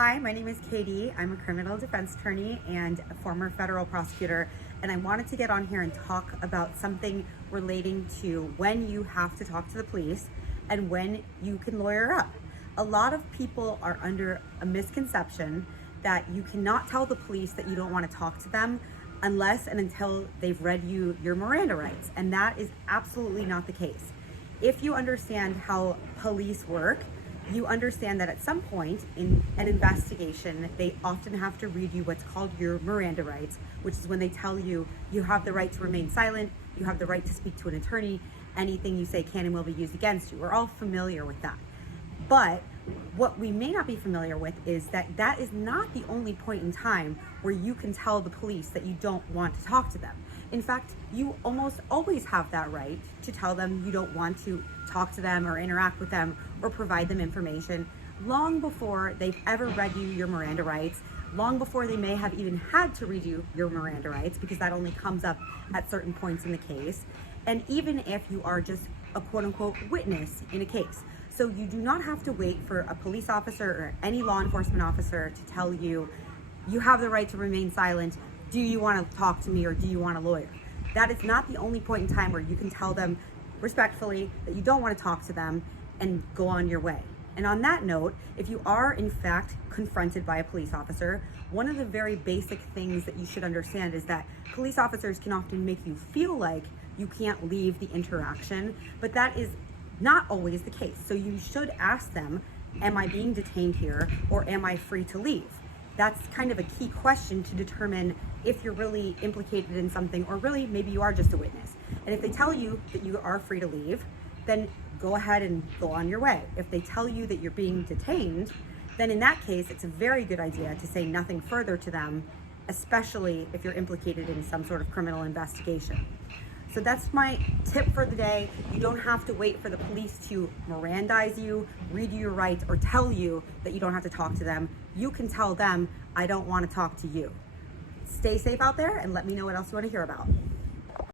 Hi, my name is Katie. I'm a criminal defense attorney and a former federal prosecutor, and I wanted to get on here and talk about something relating to when you have to talk to the police and when you can lawyer up. A lot of people are under a misconception that you cannot tell the police that you don't want to talk to them unless and until they've read you your Miranda rights, and that is absolutely not the case. If you understand how police work, you understand that at some point in an investigation, they often have to read you what's called your Miranda rights, which is when they tell you you have the right to remain silent, you have the right to speak to an attorney, anything you say can and will be used against you. We're all familiar with that. But what we may not be familiar with is that that is not the only point in time where you can tell the police that you don't want to talk to them. In fact, you almost always have that right to tell them you don't want to talk to them or interact with them or provide them information long before they've ever read you your Miranda rights, long before they may have even had to read you your Miranda rights, because that only comes up at certain points in the case, and even if you are just a quote-unquote witness in a case. So you do not have to wait for a police officer or any law enforcement officer to tell you, you have the right to remain silent, do you want to talk to me or do you want a lawyer? That is not the only point in time where you can tell them respectfully that you don't want to talk to them and go on your way. And on that note, if you are in fact confronted by a police officer, one of the very basic things that you should understand is that police officers can often make you feel like you can't leave the interaction, but that is not always the case. So you should ask them, am I being detained here or am I free to leave? That's kind of a key question to determine if you're really implicated in something or really maybe you are just a witness. And if they tell you that you are free to leave, then go ahead and go on your way. If they tell you that you're being detained, then in that case, it's a very good idea to say nothing further to them, especially if you're implicated in some sort of criminal investigation. So that's my tip for the day. You don't have to wait for the police to Mirandize you, read you your rights, or tell you that you don't have to talk to them. You can tell them, I don't want to talk to you. Stay safe out there and let me know what else you want to hear about.